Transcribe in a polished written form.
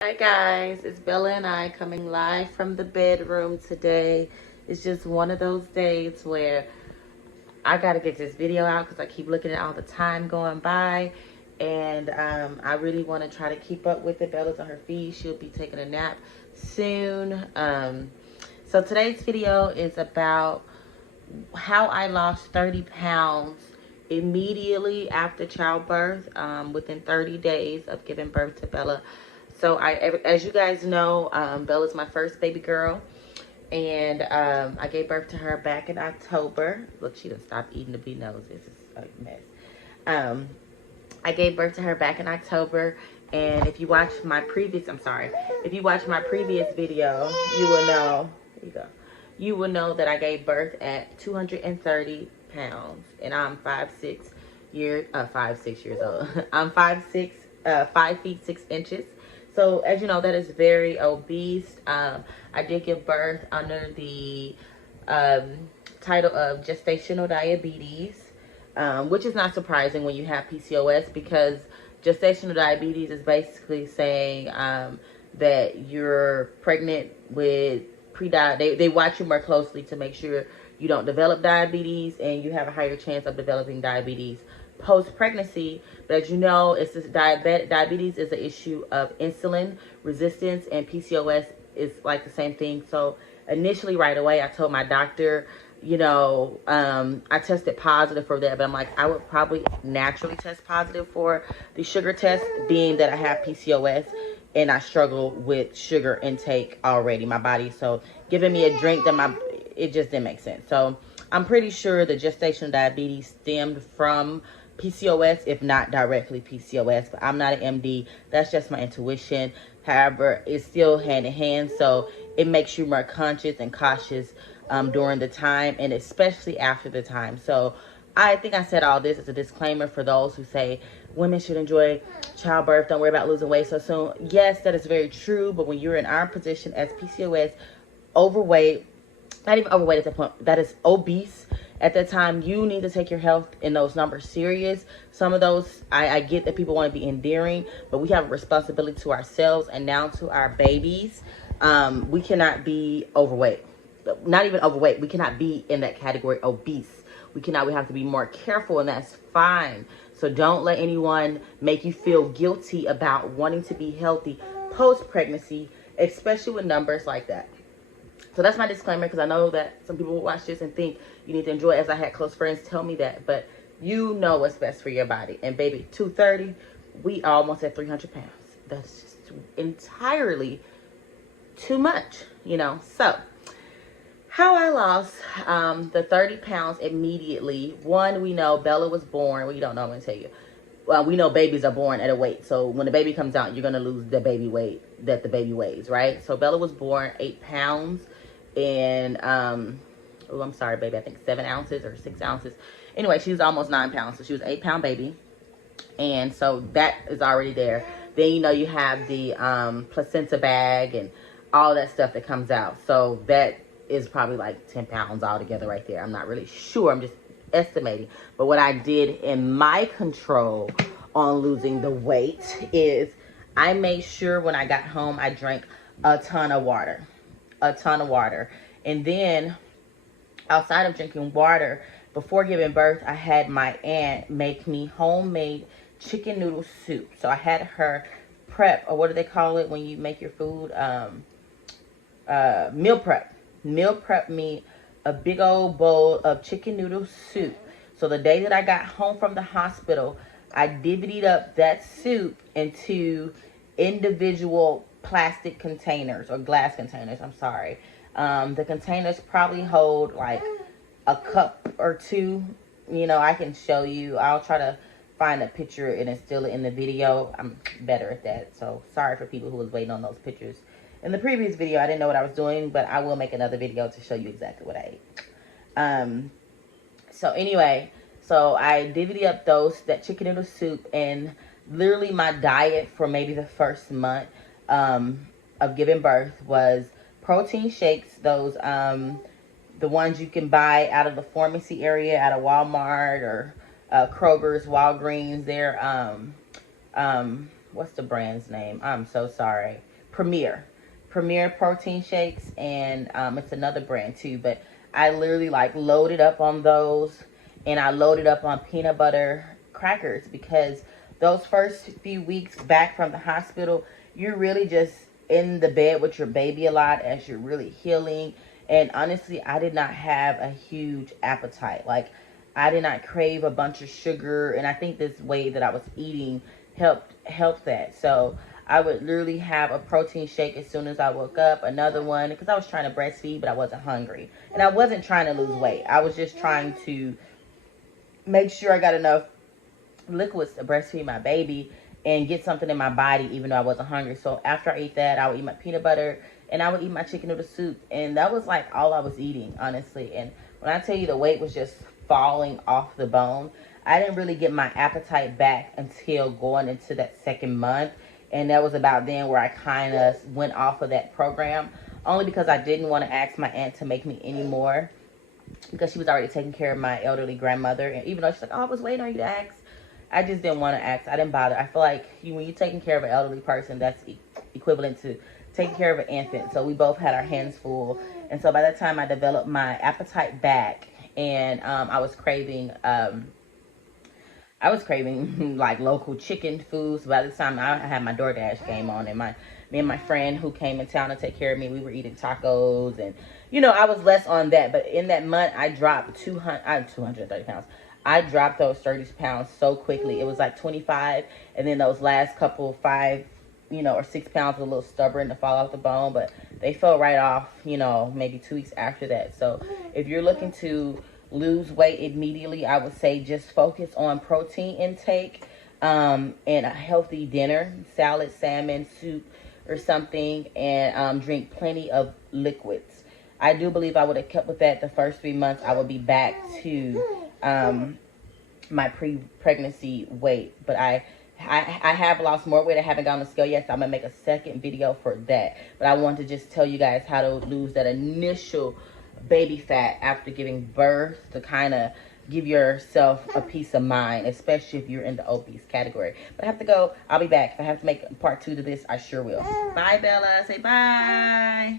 Hi guys, it's Bella and I coming live from the bedroom today. It's just one of those days where I gotta get this video out because I keep looking at all the time going by, and I really want to try to keep up with it. Bella's on her feet. She'll be taking a nap soon. So today's video is about how I lost 30 pounds immediately after childbirth, within 30 days of giving birth to Bella. So as you guys know, Bella's my first baby girl, and I gave birth to her back in October. Look, she done stopped eating the bee nose. This is a mess. I gave birth to her back in October, and if you watch my previous, if you watch my previous video, you will know, there you go, you will know that I gave birth at 230 pounds, and I'm 5'6" years old. I'm 5'6", 5 feet 6 inches. So as you know, that is very obese. I did give birth under the title of gestational diabetes, which is not surprising when you have PCOS, because gestational diabetes is basically saying that you're pregnant with pre-diabetes. They watch you more closely to make sure you don't develop diabetes, and you have a higher chance of developing diabetes post-pregnancy. But as you know, it's this diabetes is an issue of insulin resistance, and PCOS is like the same thing. So initially, right away, I told my doctor, I tested positive for that, but I'm like, I would probably naturally test positive for the sugar test, being that I have PCOS and I struggle with sugar intake already, my body. So giving me a drink that it just didn't make sense. So I'm pretty sure the gestational diabetes stemmed from PCOS, if not directly PCOS, but I'm not an MD. That's just my intuition. However, it's still hand in hand, so it makes you more conscious and cautious during the time, and especially after the time. So I think I said all this as a disclaimer for those who say women should enjoy childbirth, don't worry about losing weight so soon. Yes, that is very true, but when you're in our position as PCOS, overweight, not even overweight at that point, that is obese at that time, you need to take your health and those numbers serious. Some of those, I get that people want to be endearing, but we have a responsibility to ourselves and now to our babies. We cannot be overweight. Not even overweight. We cannot be in that category, obese. We have to be more careful, and that's fine. So don't let anyone make you feel guilty about wanting to be healthy post-pregnancy, especially with numbers like that. So that's my disclaimer, because I know that some people will watch this and think you need to enjoy it, as I had close friends tell me that. But you know what's best for your body. And baby, 230, we almost at 300 pounds. That's just entirely too much, So how I lost the 30 pounds immediately. One, we know Bella was born. Well, you don't know, I'm going to tell you. Well, we know babies are born at a weight. So when the baby comes out, you're going to lose the baby weight that the baby weighs, right? So Bella was born 8 pounds and, I'm sorry, baby, I think 7 ounces or 6 ounces. Anyway, she was almost 9 pounds. So she was an 8-pound baby. And so that is already there. Then, you have the placenta bag and all that stuff that comes out. So that is probably like 10 pounds altogether right there. I'm not really sure. I'm just estimating. But what I did in my control on losing the weight is I made sure when I got home I drank a ton of water. And then outside of drinking water, before giving birth, I had my aunt make me homemade chicken noodle soup. So I had her prep, or what do they call it when you make your food? Meal prep me a big old bowl of chicken noodle soup. So the day that I got home from the hospital, I divvied up that soup into individual plastic containers, or glass containers, I'm sorry. The containers probably hold like a cup or two. I can show you. I'll try to find a picture and instill it in the video. I'm better at that. So sorry for people who was waiting on those pictures. In the previous video, I didn't know what I was doing, but I will make another video to show you exactly what I ate. So anyway, so I divvied up that chicken noodle soup, and literally my diet for maybe the first month of giving birth was protein shakes, those the ones you can buy out of the pharmacy area, out of Walmart or Kroger's, Walgreens. They're what's the brand's name? I'm so sorry. Premier protein shakes, and it's another brand too, but I literally like loaded up on those, and I loaded up on peanut butter crackers, because those first few weeks back from the hospital, you're really just in the bed with your baby a lot as you're really healing. And honestly, I did not have a huge appetite. Like, I did not crave a bunch of sugar, and I think this way that I was eating helped that. So I would literally have a protein shake as soon as I woke up, another one, because I was trying to breastfeed, but I wasn't hungry. And I wasn't trying to lose weight. I was just trying to make sure I got enough liquids to breastfeed my baby and get something in my body, even though I wasn't hungry. So after I ate that, I would eat my peanut butter, and I would eat my chicken noodle soup. And that was like all I was eating, honestly. And when I tell you the weight was just falling off the bone, I didn't really get my appetite back until going into that second month. And that was about then where I kind of went off of that program, only because I didn't want to ask my aunt to make me any more, because she was already taking care of my elderly grandmother. And even though she's like, oh, I was waiting on you to ask, I just didn't want to ask. I didn't bother. I feel like when you're taking care of an elderly person, that's equivalent to taking care of an infant. So we both had our hands full. And so by that time, I developed my appetite back, and I was craving like local chicken foods. By the time I had my DoorDash game on, and me and my friend who came in town to take care of me, we were eating tacos, and I was less on that. But in that month, I dropped 230 pounds. I dropped those 30 pounds so quickly. It was like 25, and then those last couple 5, or 6 pounds were a little stubborn to fall off the bone, but they fell right off, maybe 2 weeks after that. So if you're looking to lose weight immediately, I would say just focus on protein intake, and a healthy dinner, salad, salmon, soup, or something, and drink plenty of liquids. I do believe I would have kept with that the first 3 months. I would be back to my pre-pregnancy weight, but I have lost more weight. I haven't gone on the scale yet, so I'm gonna make a second video for that. But I want to just tell you guys how to lose that initial baby fat after giving birth, to kind of give yourself a peace of mind, especially if you're in the obese category. But I have to go. I'll be back. If I have to make part 2 to this, I sure will. Bye, Bella. Say bye.